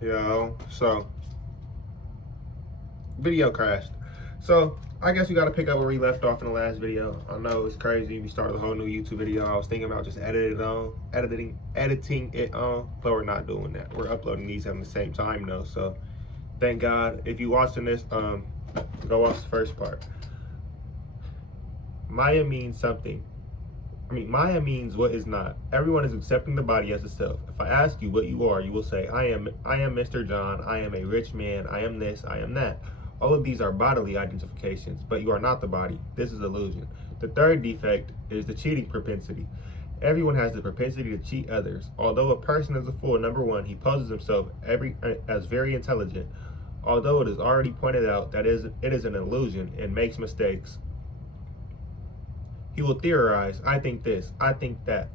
So video crashed. So I guess we got to pick up where we left off in the last video. I know it's crazy. We started a whole new YouTube video. I was thinking about just editing it on, but we're not doing that. We're uploading these at the same time though. So thank God. If you watching this, go watch the first part. Maya means something. Maya means what is not. Everyone is accepting the body as a self. If I ask you what you are, you will say, I am Mr. John, I am a rich man, I am this, I am that. All of these are bodily identifications, but you are not the body. This is illusion. The third defect is the cheating propensity. Everyone has the propensity to cheat others. Although a person is a fool, number one, he poses himself as very intelligent. Although it is already pointed out that it is an illusion and makes mistakes. He will theorize, I think this, I think that,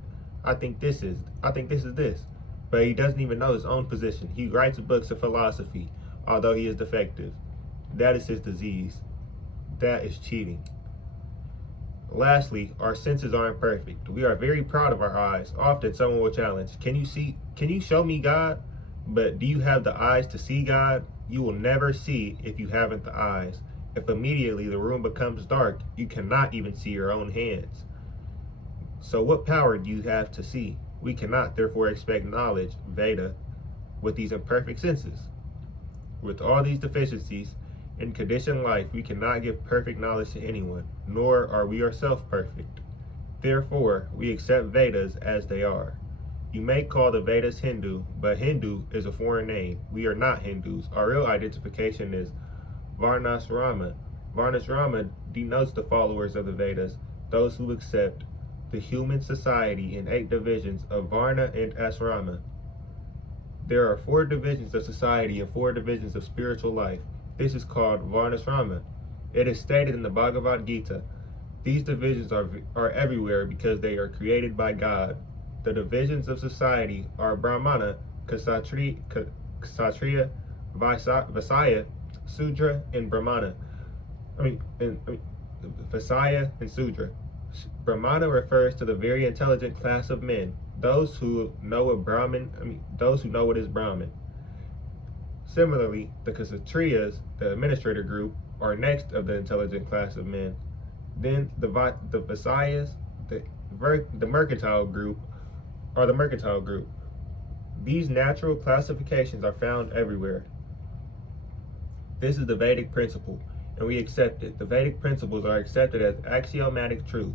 I think this is this. But he doesn't even know his own position. He writes books of philosophy, although he is defective. That is his disease. That is cheating. Lastly, our senses are imperfect. We are very proud of our eyes. Often someone will challenge, can you show me God? But do you have the eyes to see God? You will never see if you haven't the eyes. If immediately the room becomes dark, you cannot even see your own hands. So what power do you have to see? We cannot therefore expect knowledge, Veda, with these imperfect senses. With all these deficiencies, in conditioned life, we cannot give perfect knowledge to anyone, nor are we ourselves perfect. Therefore, we accept Vedas as they are. You may call the Vedas Hindu, but Hindu is a foreign name. We are not Hindus. Our real identification is Varnasrama. Varnasrama denotes the followers of the Vedas, those who accept the human society in 8 divisions of Varna and Asrama. There are 4 divisions of society and 4 divisions of spiritual life. This is called Varnasrama. It is stated in the Bhagavad Gita. These divisions are everywhere because they are created by God. The divisions of society are Brahmana, Kshatriya, Vaisya, Sudra, and Brahmana. Vaisya and Sudra. Brahmana refers to the very intelligent class of men, those who know what is Brahmin. Similarly, the Kshatriyas, the administrator group, are next of the intelligent class of men. Then the Vaisyas, the mercantile group, are the mercantile group. These natural classifications are found everywhere. This is the Vedic principle, and we accept it. The Vedic principles are accepted as axiomatic truth,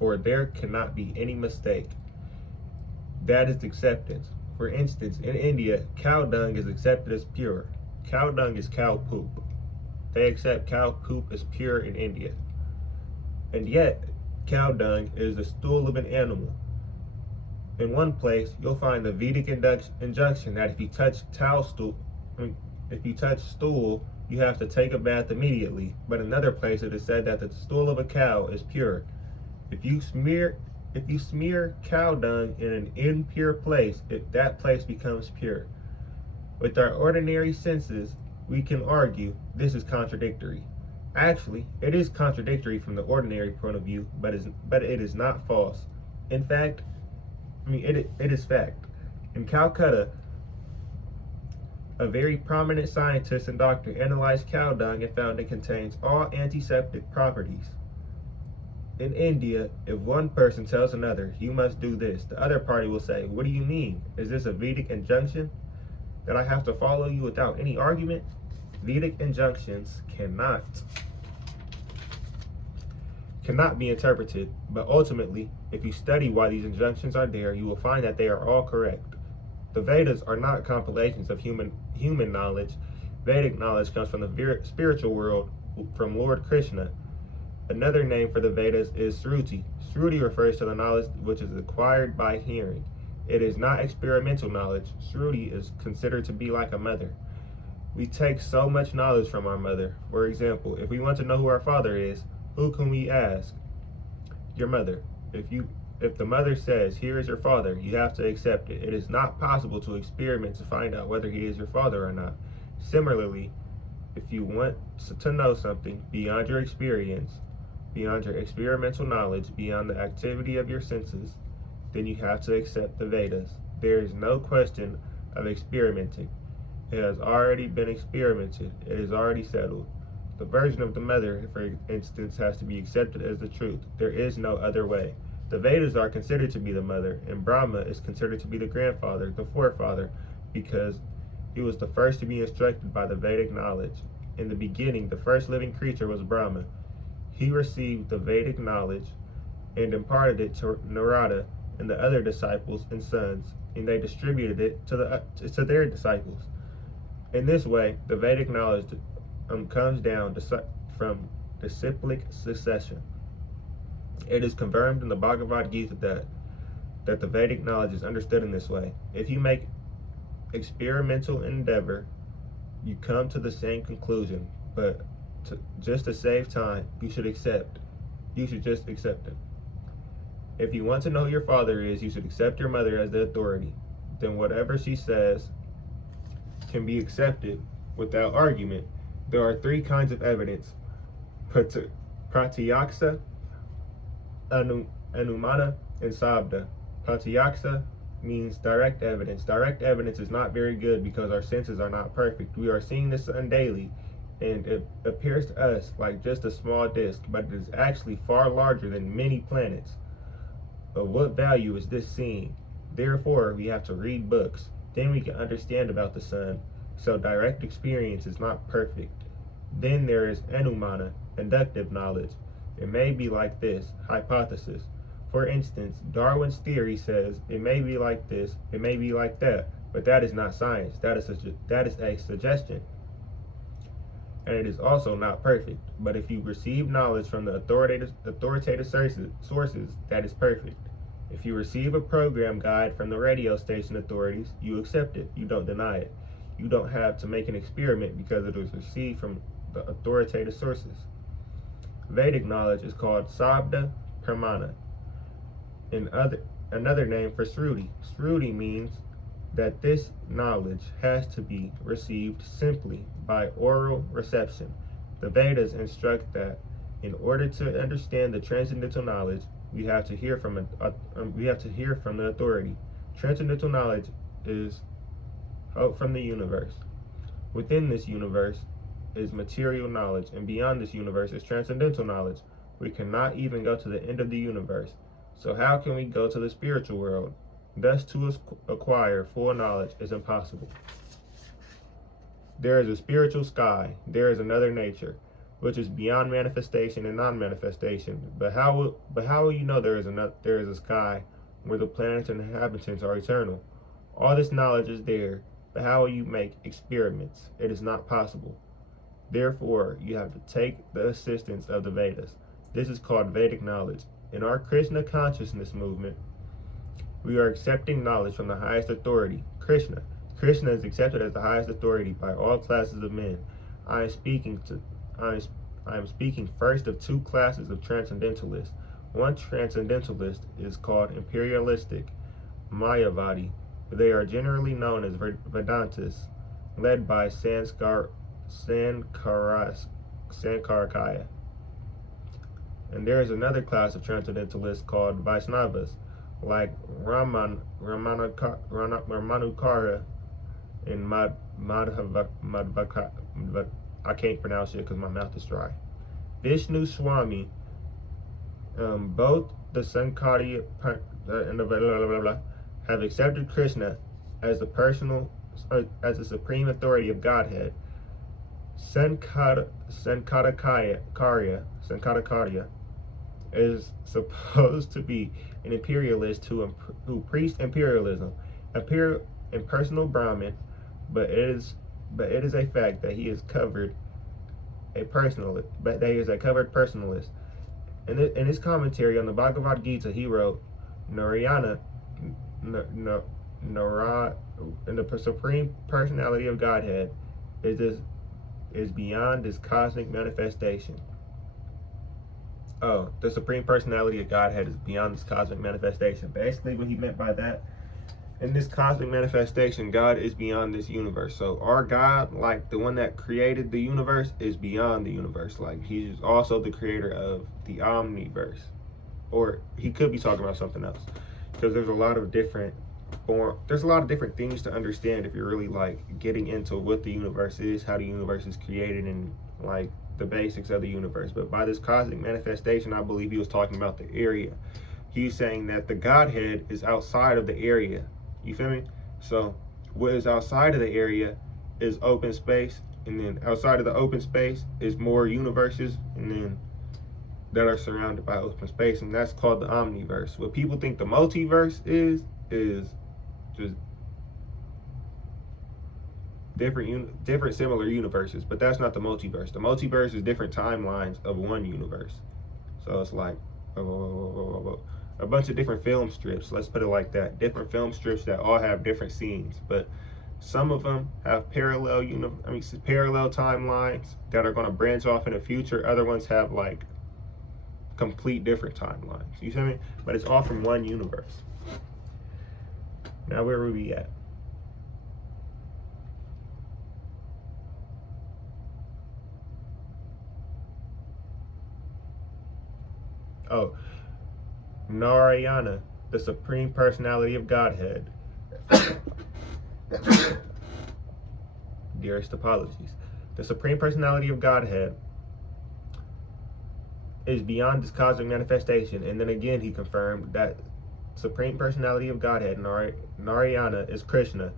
for there cannot be any mistake. That is acceptance. For instance, in India, cow dung is accepted as pure. Cow dung is cow poop. They accept cow poop as pure in India. And yet, cow dung is the stool of an animal. In one place, you'll find the Vedic injunction that if you touch stool, you have to take a bath immediately. But in another place, it is said that the stool of a cow is pure. If you smear cow dung in an impure place, that place becomes pure. With our ordinary senses, we can argue this is contradictory. Actually, it is contradictory from the ordinary point of view, but it is not false. In fact, it is fact. In Calcutta, a very prominent scientist and doctor analyzed cow dung and found it contains all antiseptic properties. In India, if one person tells another, you must do this, the other party will say, what do you mean? Is this a Vedic injunction that I have to follow you without any argument? Vedic injunctions cannot be interpreted, but ultimately, if you study why these injunctions are there, you will find that they are all correct. The Vedas are not compilations of human knowledge. Vedic knowledge comes from the spiritual world, from Lord Krishna. Another name for the Vedas is Shruti. Shruti refers to the knowledge which is acquired by hearing. It is not experimental knowledge. Shruti is considered to be like a mother. We take so much knowledge from our mother. For example, if we want to know who our father is, who can we ask? Your mother. If the mother says, here is your father, you have to accept it. It is not possible to experiment to find out whether he is your father or not. Similarly, if you want to know something beyond your experience, beyond your experimental knowledge, beyond the activity of your senses, then you have to accept the Vedas. There is no question of experimenting. It has already been experimented. It is already settled. The version of the mother, for instance, has to be accepted as the truth. There is no other way. The Vedas are considered to be the mother, and Brahma is considered to be the grandfather, the forefather, because he was the first to be instructed by the Vedic knowledge. In the beginning, the first living creature was Brahma. He received the Vedic knowledge and imparted it to Narada and the other disciples and sons, and they distributed it to their disciples. In this way, the Vedic knowledge comes down from disciplic succession. It is confirmed in the Bhagavad Gita that the Vedic knowledge is understood in this way. If you make experimental endeavor, you come to the same conclusion, but just to save time, you should just accept it. If you want to know who your father is, you should accept your mother as the authority. Then whatever she says can be accepted without argument. There are three kinds of evidence: pratyaksa, anumana, and sabda. Pratyaksa means direct evidence. Direct evidence is not very good because our senses are not perfect. We are seeing the sun daily, and it appears to us like just a small disk, but it is actually far larger than many planets. Of what value is this seeing? Therefore, we have to read books. Then we can understand about the sun. So direct experience is not perfect. Then there is anumana, inductive knowledge. It may be like this, hypothesis. For instance, Darwin's theory says it may be like this, it may be like that, but that is not science. That is a suggestion. And it is also not perfect. But if you receive knowledge from the authoritative sources, that is perfect. If you receive a program guide from the radio station authorities, you accept it. You don't deny it. You don't have to make an experiment because it was received from the authoritative sources. Vedic knowledge is called Sabda Pramana, another name for Shruti. Shruti means that this knowledge has to be received simply by oral reception. The Vedas instruct that in order to understand the transcendental knowledge, we have to hear from the authority. Transcendental knowledge is out from the universe. Within this universe is material knowledge, and beyond this universe is transcendental knowledge. We cannot even go to the end of the universe. So how can we go to the spiritual world? Thus, to acquire full knowledge is impossible. There is a spiritual sky. There is another nature, which is beyond manifestation and non-manifestation. But how will you know there is a sky where the planets and inhabitants are eternal? All this knowledge is there, but how will you make experiments? It is not possible. Therefore, you have to take the assistance of the Vedas. This is called Vedic knowledge. In our Krishna consciousness movement, we are accepting knowledge from the highest authority, Krishna. Krishna is accepted as the highest authority by all classes of men. I am speaking first of two classes of transcendentalists. One transcendentalist is called imperialistic, Mayavadi. They are generally known as Vedantists, led by Sankarakaya. And there is another class of transcendentalists called Vaishnavas, like Ramanukara and Madhvaka. I can't pronounce it because my mouth is dry. Vishnu Swami, both the Sankarya and the have accepted Krishna as the supreme authority of Godhead. Sankarya is supposed to be an imperialist who preached imperialism, impersonal Brahmin, but it is a fact that he is covered personalist. In his commentary on the Bhagavad Gita, he wrote, Narayana, and the supreme personality of Godhead is beyond this cosmic manifestation. Oh, the supreme personality of Godhead is beyond this cosmic manifestation. Basically, what he meant by that, in this cosmic manifestation, God is beyond this universe. So our God, like the one that created the universe, is beyond the universe. Like he's also the creator of the omniverse. Or he could be talking about something else, because there's a lot of different form. There's a lot of different things to understand if you're really like getting into what the universe is, how the universe is created, and like the basics of the universe. But by this cosmic manifestation, I believe he was talking about the area. He's saying that the Godhead is outside of the area. You feel me? So what is outside of the area is open space, and then outside of the open space is more universes, and then that are surrounded by open space, and that's called the omniverse. What people think the multiverse is just different similar universes, but that's not the multiverse. The multiverse is different timelines of one universe. So it's like a bunch of different film strips, let's put it like that. Different film strips that all have different scenes, but some of them have parallel timelines that are going to branch off in the future. Other ones have like complete different timelines. You see me? But it's all from one universe. Now where were we at? Oh, Narayana, the Supreme Personality of Godhead. Dearest apologies. The Supreme Personality of Godhead is beyond this cosmic manifestation. And then again, he confirmed that Supreme Personality of Godhead, Narayana, is Krishna.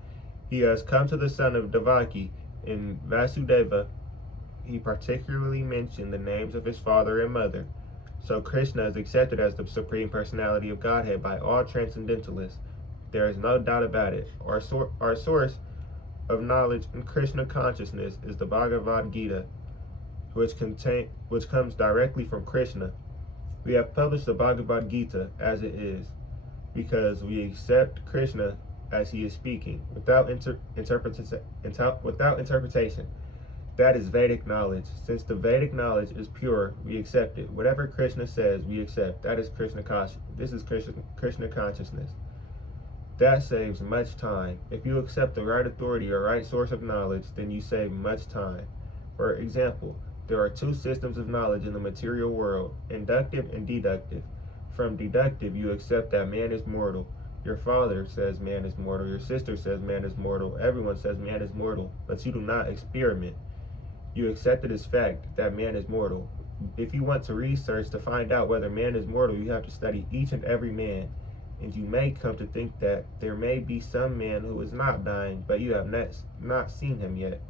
He has come to the son of Devaki in Vasudeva. He particularly mentioned the names of his father and mother. So Krishna is accepted as the Supreme Personality of Godhead by all transcendentalists. There is no doubt about it. Our source of knowledge in Krishna consciousness is the Bhagavad Gita, which comes directly from Krishna. We have published the Bhagavad Gita as it is, because we accept Krishna as he is speaking, without interpretation. That is Vedic knowledge. Since the Vedic knowledge is pure, we accept it. Whatever Krishna says, we accept. That is Krishna consciousness. This is Krishna consciousness. That saves much time. If you accept the right authority or right source of knowledge, then you save much time. For example, there are two systems of knowledge in the material world, inductive and deductive. From deductive, you accept that man is mortal. Your father says man is mortal. Your sister says man is mortal. Everyone says man is mortal, but you do not experiment. You accept it as fact that man is mortal. If you want to research to find out whether man is mortal, you have to study each and every man. And you may come to think that there may be some man who is not dying, but you have not seen him yet.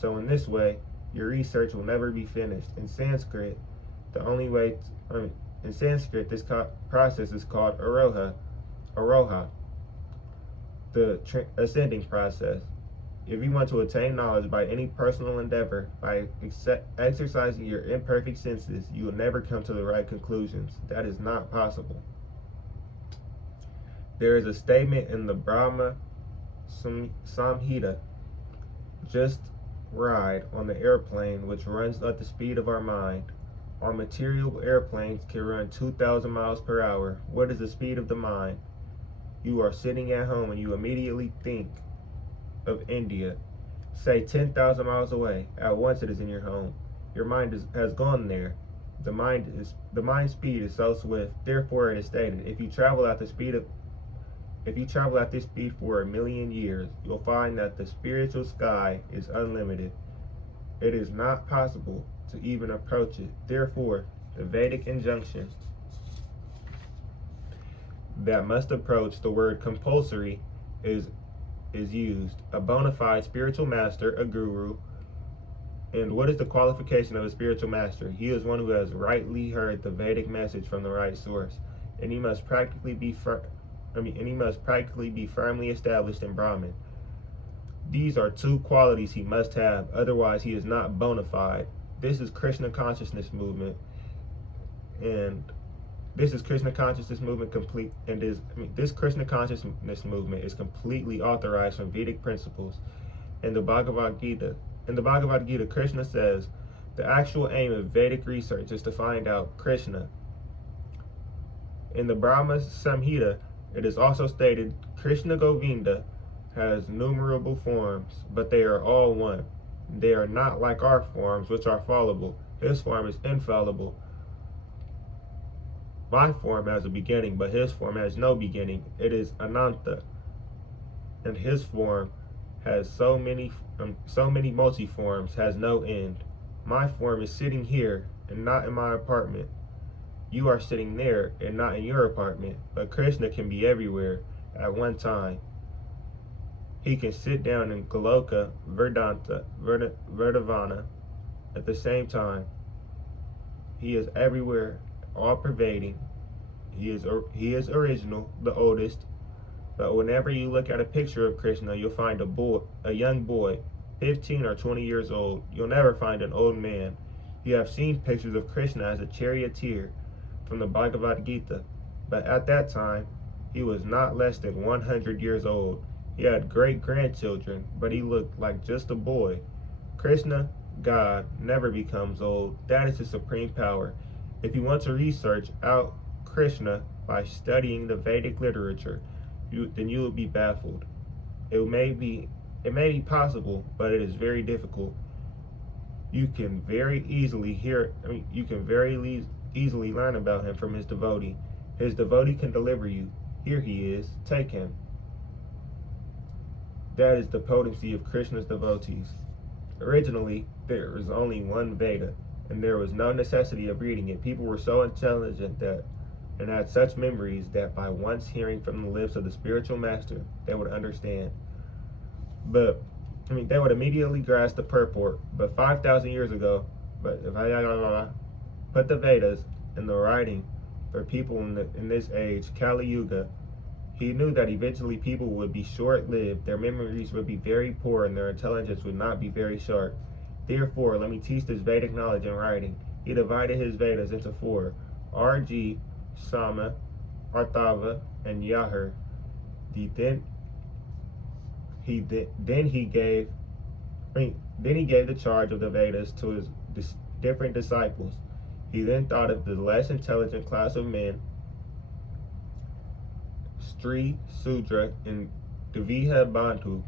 So in this way, your research will never be finished. In Sanskrit, this process is called aroha, the ascending process. If you want to attain knowledge by any personal endeavor, by exercising your imperfect senses, you will never come to the right conclusions. That is not possible. There is a statement in the Brahma Samhita, just ride on the airplane which runs at the speed of our mind. Our material airplanes can run 2,000 miles per hour. What is the speed of the mind? You are sitting at home and you immediately think of India, say 10,000 miles away. At once it is in your home. Your mind has gone there. The mind speed is so swift. Therefore, it is stated: if you travel at this speed for 1,000,000 years, you'll find that the spiritual sky is unlimited. It is not possible to even approach it. Therefore, the Vedic injunction that must approach the word compulsory is used. A bona fide spiritual master, a guru. And what is the qualification of a spiritual master? He is one who has rightly heard the Vedic message from the right source, and he must practically be firmly established in Brahman. These are two qualities he must have, otherwise he is not bona fide. This is Krishna consciousness movement, and this Krishna consciousness movement is completely authorized from Vedic principles. In the Bhagavad Gita, Krishna says the actual aim of Vedic research is to find out Krishna. In the Brahma Samhita, it is also stated Krishna Govinda has numerable forms, but they are all one. They are not like our forms, which are fallible. His form is infallible. My form has a beginning, but his form has no beginning. It is Ananta. and his form has so many multiforms, has no end. My form is sitting here and not in my apartment. You are sitting there and not in your apartment, but Krishna can be everywhere at one time. He can sit down in Goloka, Verdavana at the same time. He is everywhere, all pervading. He is original, the oldest. But whenever you look at a picture of Krishna, you'll find a young boy, 15 or 20 years old. You'll never find an old man. You have seen pictures of Krishna as a charioteer from the Bhagavad Gita, but at that time, he was not less than 100 years old. He had great-grandchildren, but he looked like just a boy. Krishna, God, never becomes old. That is his supreme power. If you want to research out Krishna by studying the Vedic literature, then you will be baffled. It may be possible, but it is very difficult. You can very easily easily learn about him from his devotee. His devotee can deliver you. Here he is. Take him. That is the potency of Krishna's devotees. Originally, there was only one Veda, and there was no necessity of reading it. People were so intelligent and had such memories that by once hearing from the lips of the spiritual master, they would understand. They would immediately grasp the purport. But 5,000 years ago, if I put the Vedas in the writing for people in this age, Kali Yuga, he knew that eventually people would be short-lived, their memories would be very poor, and their intelligence would not be very sharp. Therefore, let me teach this Vedic knowledge in writing. He divided his Vedas into four: RG, Sama, Arthava, and Yahar. Then he gave the charge of the Vedas to his different disciples. He then thought of the less intelligent class of men, Stri, Sudra, and Dviha Bandhu.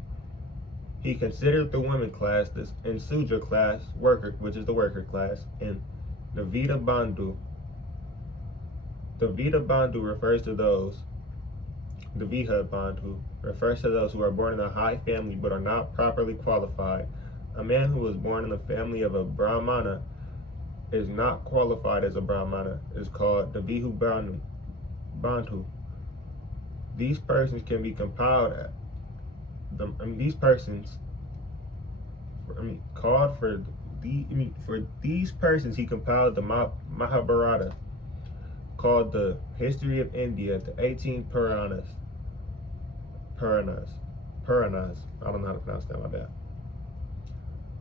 He considered the women class and Sudra class, which is the worker class, and Dviha Bandhu. Dviha Bandhu refers to those who are born in a high family but are not properly qualified. A man who is born in the family of a Brahmana is not qualified as a Brahmana, is called Dviha Bandhu. These persons can be compiled for these persons he compiled the Mahabharata, called the History of India, the 18 Puranas. I don't know how to pronounce that, my bad.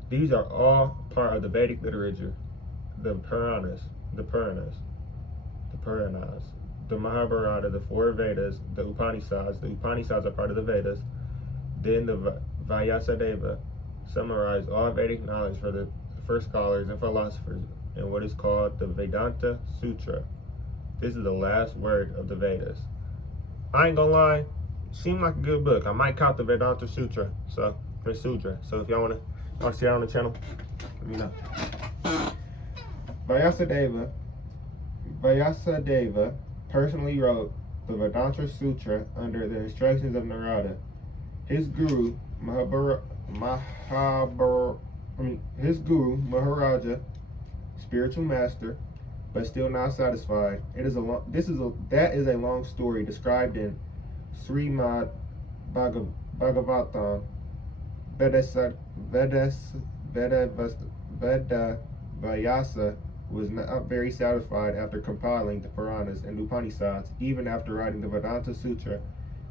These are all part of the Vedic literature. The Puranas, the Mahabharata, the four Vedas, the Upanishads. The Upanishads are part of the Vedas. Then the Vyasadeva summarized all Vedic knowledge for scholars and philosophers in what is called the Vedanta Sutra. This is the last word of the Vedas. I ain't gonna lie, seemed like a good book. I might cop the Vedanta Sutra. So if y'all wanna see it on the channel, let me know. Vyasadeva personally wrote the Vedanta Sutra under the instructions of Narada. His guru, Maharaja, spiritual master, but still not satisfied. That is a long story described in Srimad Bhagavatam. Vyasa was not very satisfied after compiling the Puranas and Upanishads, even after writing the Vedanta Sutra.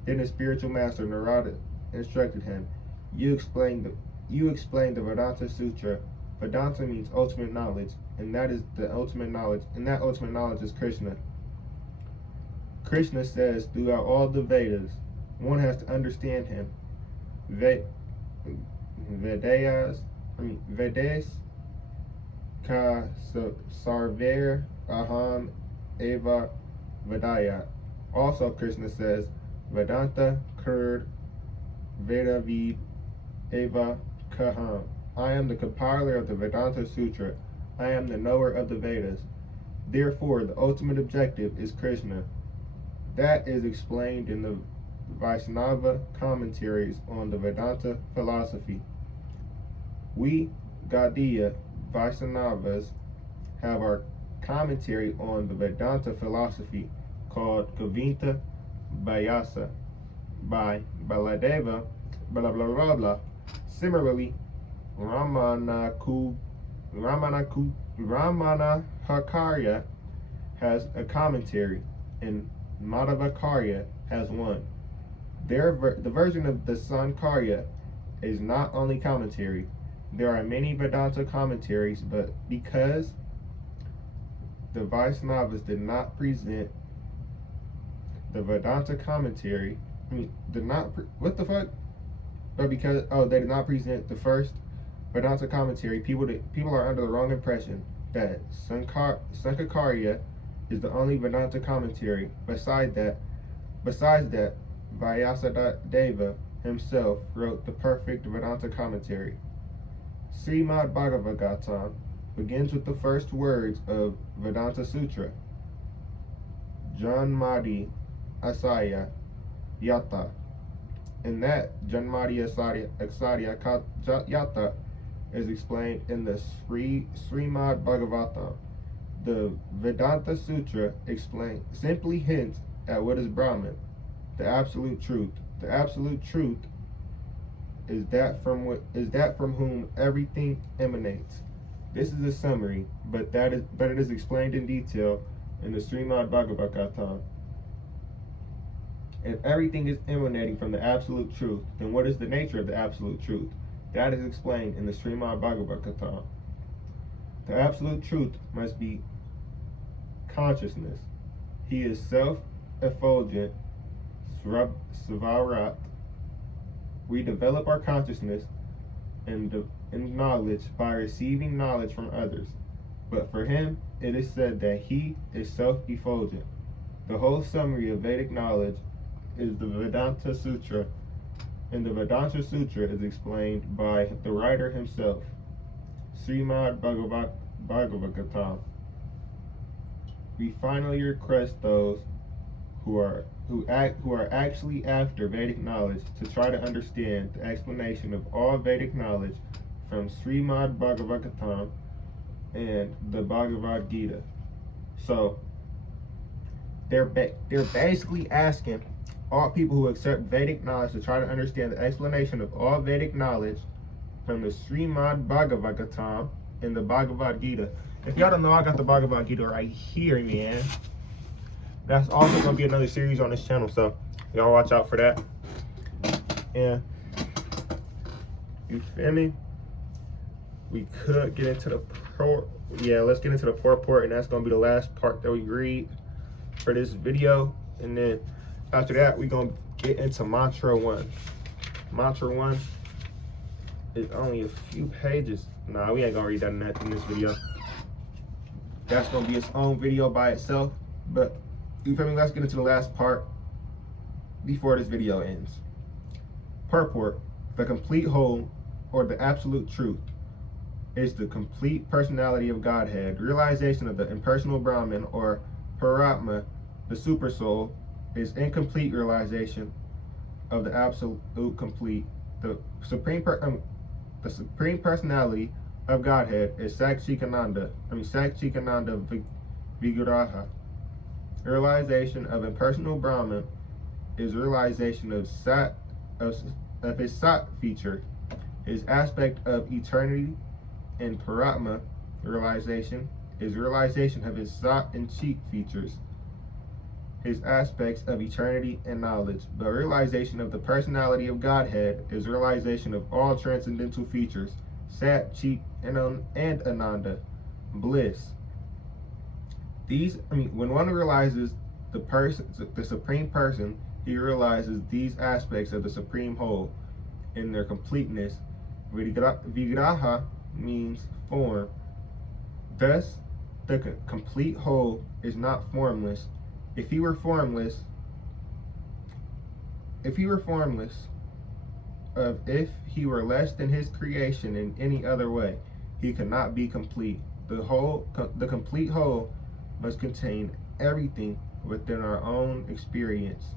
Then his spiritual master Narada instructed him, You explain the Vedanta Sutra. Vedanta means ultimate knowledge, and that ultimate knowledge is Krishna. Krishna says throughout all the Vedas, one has to understand him. Vedas ka sarver aham eva vedaya. Also, Krishna says, Vedanta kurd vedavid eva kaham. I am the compiler of the Vedanta Sutra. I am the knower of the Vedas. Therefore, the ultimate objective is Krishna. That is explained in Vaishnava commentaries on the Vedanta philosophy. We Gaudiya Vaishnavas have our commentary on the Vedanta philosophy called Govinda Vyasa by Baladeva, blah blah blah blah. Similarly, Ramanakarya has a commentary, and Madhavakarya has one. The version of the Sankarya is not only commentary. There are many Vedanta commentaries, but because the Vaishnavas did not present the Vedanta commentary, But because they did not present the first Vedanta commentary, people are under the wrong impression that Sankarya is the only Vedanta commentary. Besides that, Vyasadeva himself wrote the perfect Vedanta commentary. Srimad Bhagavatam begins with the first words of Vedanta Sutra, Janmadi Asaya Yata. And that Janmadi Asaya Yata is explained in the Srimad Bhagavatam. The Vedanta Sutra simply hints at what is Brahman, the absolute truth. The absolute truth is that from whom everything emanates. This is a summary, but it is explained in detail in the Srimad Bhagavatam. If everything is emanating from the absolute truth, then what is the nature of the absolute truth? That is explained in the Srimad Bhagavatam. The absolute truth must be consciousness. He is self-effulgent, Svarat. We develop our consciousness and knowledge by receiving knowledge from others. But for him, it is said that he is self-effulgent. The whole summary of Vedic knowledge is the Vedanta Sutra, and the Vedanta Sutra is explained by the writer himself, Srimad Bhagavatam. We finally request those who are actually after Vedic knowledge to try to understand the explanation of all Vedic knowledge from Srimad Bhagavatam and the Bhagavad Gita. So they're basically asking all people who accept Vedic knowledge to try to understand the explanation of all Vedic knowledge from the Srimad Bhagavatam and the Bhagavad Gita. If y'all don't know, I got the Bhagavad Gita right here, man. That's also going to be another series on this channel, so y'all watch out for that. And you feel me? We could get into the let's get into the purport, and that's going to be the last part that we read for this video. And then after that, we're going to get into mantra 1. Mantra 1 is only a few pages. Nah, we ain't going to read that in this video. That's going to be its own video by itself. But you feel me? Let's get into the last part before this video ends. Purport: the complete whole, or the absolute truth, is the complete personality of Godhead. Realization of the impersonal Brahman, or Paratma, the super soul, is incomplete realization of the absolute complete. The supreme personality of Godhead is Satchitananda Vigraha. Realization of impersonal Brahman is realization of his Sat feature, his aspect of eternity, and Paratma realization is realization of his Sat and Chit features, his aspects of eternity and knowledge. The realization of the personality of Godhead is realization of all transcendental features, Sat, Chit, and Ananda, bliss. When one realizes the supreme person, he realizes these aspects of the supreme whole in their completeness. Vigraha means form. Thus, the complete whole is not formless. If he were formless, if he were less than his creation in any other way, he could not be complete. The complete whole must contain everything within our own experience.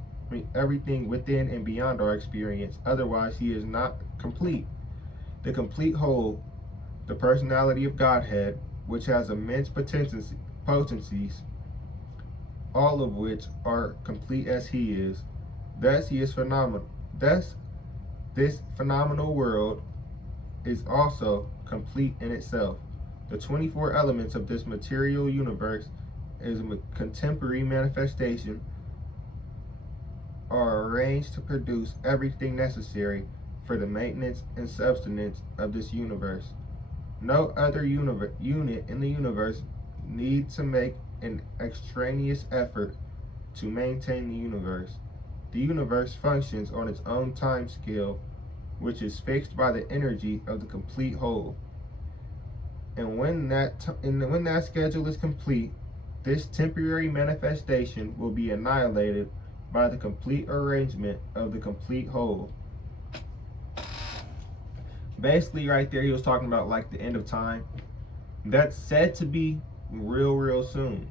everything within and beyond our experience. Otherwise, he is not complete. The complete whole, the personality of Godhead, which has immense potencies, all of which are complete as he is. Thus, he is phenomenal. Thus, this phenomenal world is also complete in itself. The 24 elements of this material universe is a contemporary manifestation are arranged to produce everything necessary for the maintenance and sustenance of this universe. No other unit in the universe needs to make an extraneous effort to maintain the universe. The universe functions on its own time scale, which is fixed by the energy of the complete whole. And when that schedule is complete, this temporary manifestation will be annihilated by the complete arrangement of the complete whole. Basically, right there, he was talking about like the end of time. That's said to be real soon.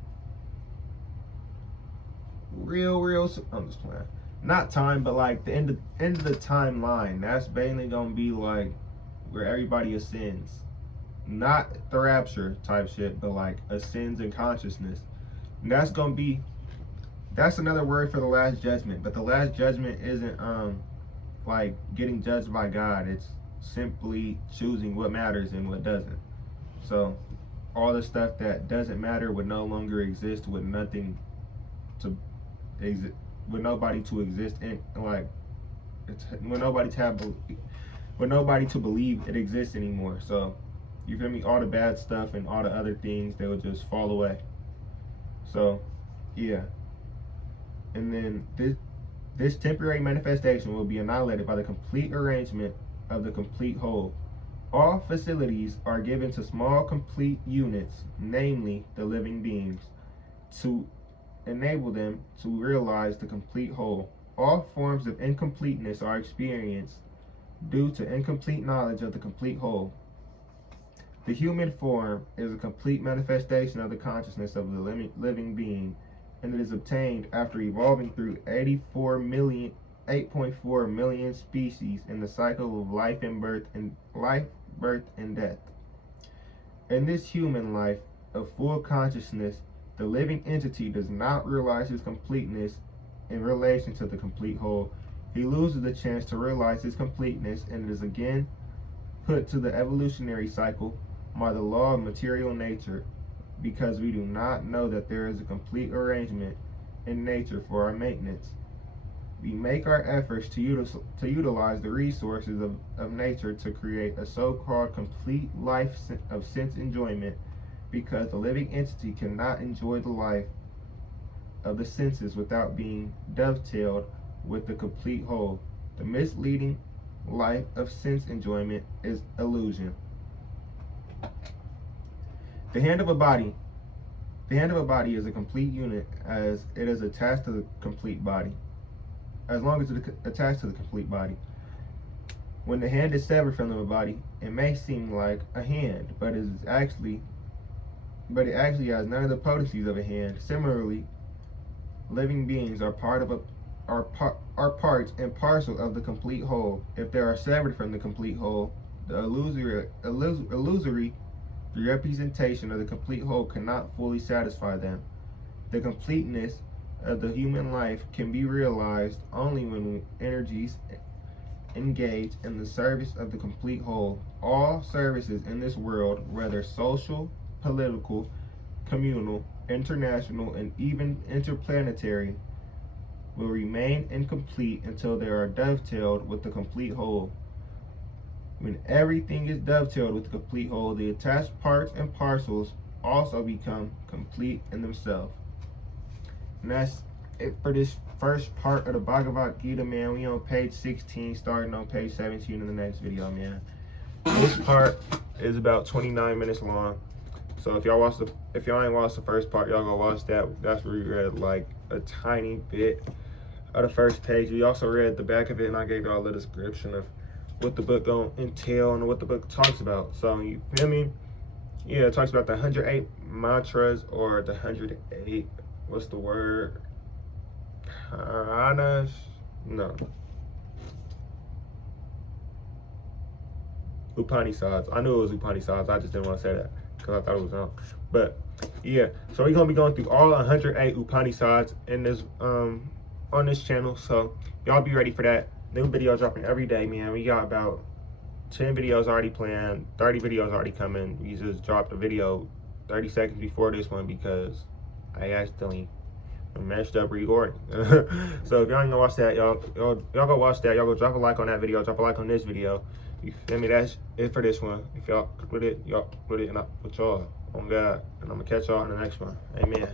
Real soon. I'm just playing. Not time, but like the end of the timeline. That's basically gonna be like where everybody ascends. Not the rapture type shit, but like ascends in consciousness. And that's another word for the last judgment. But the last judgment isn't like getting judged by God. It's simply choosing what matters and what doesn't. So all the stuff that doesn't matter would no longer exist with nothing to exist, with nobody to exist in, like with nobody to believe it exists anymore. So you feel me? All the bad stuff and all the other things, they would just fall away. So yeah. And then this temporary manifestation will be annihilated by the complete arrangement of the complete whole. All facilities are given to small complete units, namely the living beings, to enable them to realize the complete whole. All forms of incompleteness are experienced due to incomplete knowledge of the complete whole. The human form is a complete manifestation of the consciousness of the living being, and it is obtained after evolving through 8.4 million species in the cycle of life, birth, and death. In this human life of full consciousness, the living entity does not realize his completeness in relation to the complete whole. He loses the chance to realize his completeness, and it is again put to the evolutionary cycle by the law of material nature, because we do not know that there is a complete arrangement in nature for our maintenance. We make our efforts to utilize the resources of nature to create a so-called complete life of sense enjoyment, because the living entity cannot enjoy the life of the senses without being dovetailed with the complete whole. The misleading life of sense enjoyment is illusion. The hand of a body is a complete unit as it is attached to the complete body. As long as it is attached to the complete body. When the hand is severed from the body, it may seem like a hand, but it actually has none of the potencies of a hand. Similarly, living beings are parts and parcel of the complete whole. If they are severed from the complete whole, the illusory representation of the complete whole cannot fully satisfy them. The completeness of the human life can be realized only when energies engage in the service of the complete whole. All services in this world, whether social, political, communal, international, and even interplanetary, will remain incomplete until they are dovetailed with the complete whole. When everything is dovetailed with the complete whole, the attached parts and parcels also become complete in themselves. And that's it for this first part of the Bhagavad Gita, man. We on page 16, starting on page 17 in the next video, man. This part is about 29 minutes long. So if y'all ain't watched the first part, y'all go watch that. That's where we read like a tiny bit of the first page. We also read the back of it, and I gave y'all a description of what the book gonna entail and what the book talks about. So you feel me? Yeah, it talks about the 108 mantras, or the 108, what's the word? No. Upanisads. I knew it was Upanisads. I just didn't want to say that because I thought it was wrong. But yeah, so we're gonna be going through all 108 Upanisads in this on this channel. So y'all be ready for that. New video dropping every day, man. We got about 10 videos already planned, 30 videos already coming. We just dropped a video 30 seconds before this one because I accidentally messed up recording. So if y'all ain't gonna watch that, y'all go watch that. Y'all go drop a like on that video, drop a like on this video. You feel me? That's it for this one. If y'all with it, y'all with it, and I with y'all on God. And I'm gonna catch y'all in the next one. Amen.